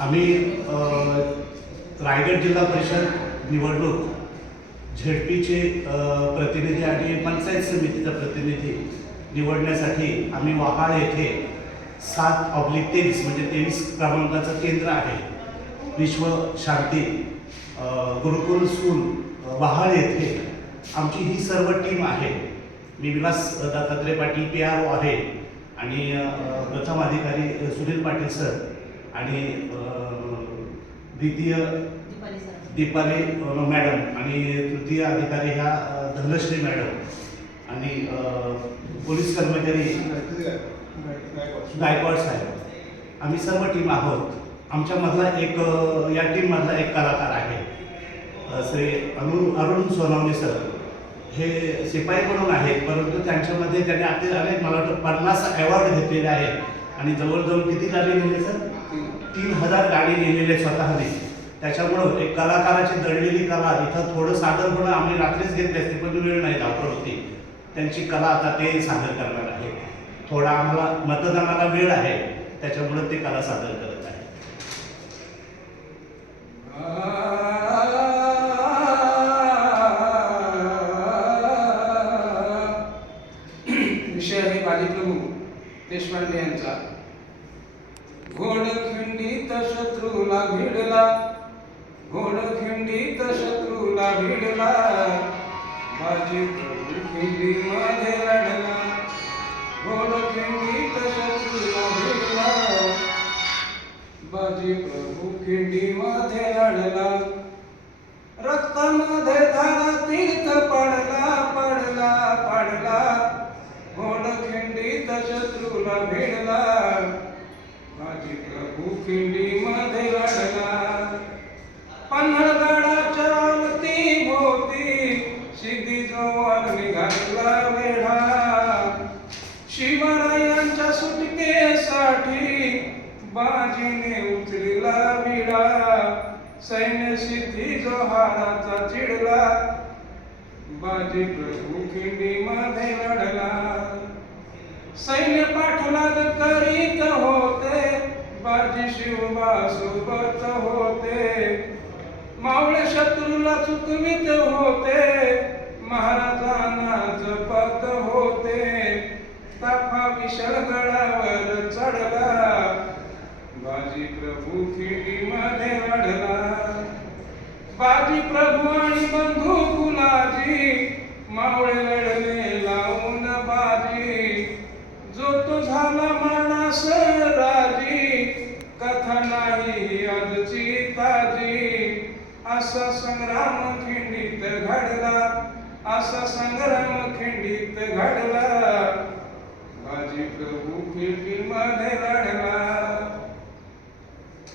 आम्ही रायगड जिल्हा परिषद निवडणूक झेडपीचे प्रतिनिधी आणि पंचायत समितीचा प्रतिनिधी निवडण्यासाठी आम्ही वहाळ येथे 7/23 म्हणजे 23 क्रमांकाचं केंद्र आहे विश्व शांती गुरुकुल स्कूल वहाळ येथे आमची ही सर्व टीम आहे। मी विलास दत्तात्रय पाटील PRO आहे आणि प्रथम अधिकारी सुनील पाटील सर आणि द्वितीय दीपाली मॅडम आणि तृतीय अधिकारी ह्या धनश्री मॅडम आणि पोलीस कर्मचारी गायकवाड साहेब आम्ही सर्व टीम आहोत। आमच्यामधला या टीममधला एक कलाकार आहे श्री अरुण सोनवणे सर। हे शिपाई म्हणून आहेत परंतु त्यांच्यामध्ये त्यांनी अनेक मला वाटतं 50 अवॉर्ड घेतलेले आहेत आणि जवळजवळ किती गाडी लिहिले सर 3000 गाडी लिहिलेले स्वतःने। त्याच्यामुळं एक कलाकाराची दडलेली कला इथं थोडं सादर होणं आम्ही रात्रीच घेतली असते पण वेळ नाही धावपळ होती। त्यांची कला आता ते सादर करणार आहे। थोडा आम्हाला मतदानाला वेळ आहे त्याच्यामुळे ते कला सादर करत आहे। विषय आहे बाजीप्रभू देशपांडे यांचा। घोडखिंडीत शत्रूला भिडला, घोडखिंडीत शत्रूला भिडला, बाजीप्रभू खिंडीमध्ये लढला, घोडखिंडीत शत्रूला भिडला, बाजीप्रभू खिंडीमध्ये लढला, रक्तामध्ये धारा तीर्थ पडला पडला पडला, घोडखिंडीत शत्रूला भिडला, बाजीप्रभू खिंडीमध्ये लढला, पन्हाळगडाच्या रावती भोवती सिद्धी जोवर निघाला वेढा, शिवरायांच्या सुटकेसाठी बाजीने उचलला विडा, सैन्य सिद्धी जोहाराचा चिडला, बाजीप्रभू खिंडीमध्ये लढला, सैन्य पाठलाग करीत होते, बाजी शिवबा सोबत होते, मावळे शत्रूला चुकवित होते, महाराजांना जपत होते, ताफा विशाल गडावर चढला, बाजीप्रभू खिंडीमध्ये लढला, बाजीप्रभू आणि बंधू गुलाजी मावळे लढले लावून बाजी, जो तो झाला मानास राजी, कथा नाही आजची ताजी, असा संग्राम खिंडीत घडला, असा संग्राम खिंडीत घडला, बाजीप्रभू खिंडीमध्ये लढला,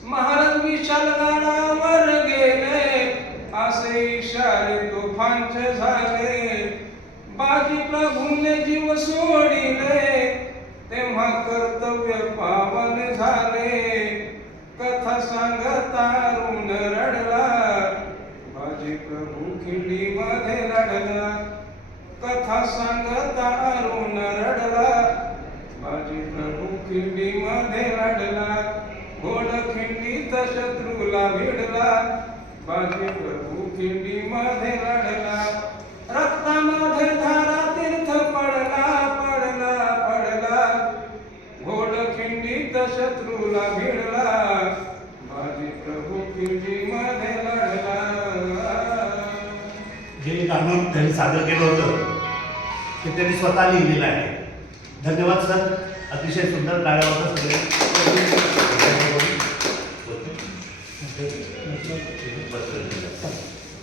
महाराज विशाल गडावर गेले, असे इशारे तोफांचे झाले, बाजीप्रभूने जीव सोडिले, तेव्हा कर्तव्य पावन झाले, कथा सांगता अरुण रडला, बाजीप्रभू खिंडीमध्ये लढला, कथा सांगता अरुण रडला, बाजीप्रभू खिंडीमध्ये लढला, घोडखिंडीत शत्रूला भिडला, बाजीप्रभू खिंडीमध्ये लढला, रक्तामध्ये धारा तीर्थ पडला पडला पडला, घोडखिंडीत शत्रूला भिडला, बाजीप्रभू खिंडीमध्ये लढला। जे गाणं त्यांनी सादर केलं होतं ते त्यांनी स्वतः लिहिलेलं आहे। धन्यवाद सर, अतिशय सुंदर टाळ्या होता सगळे।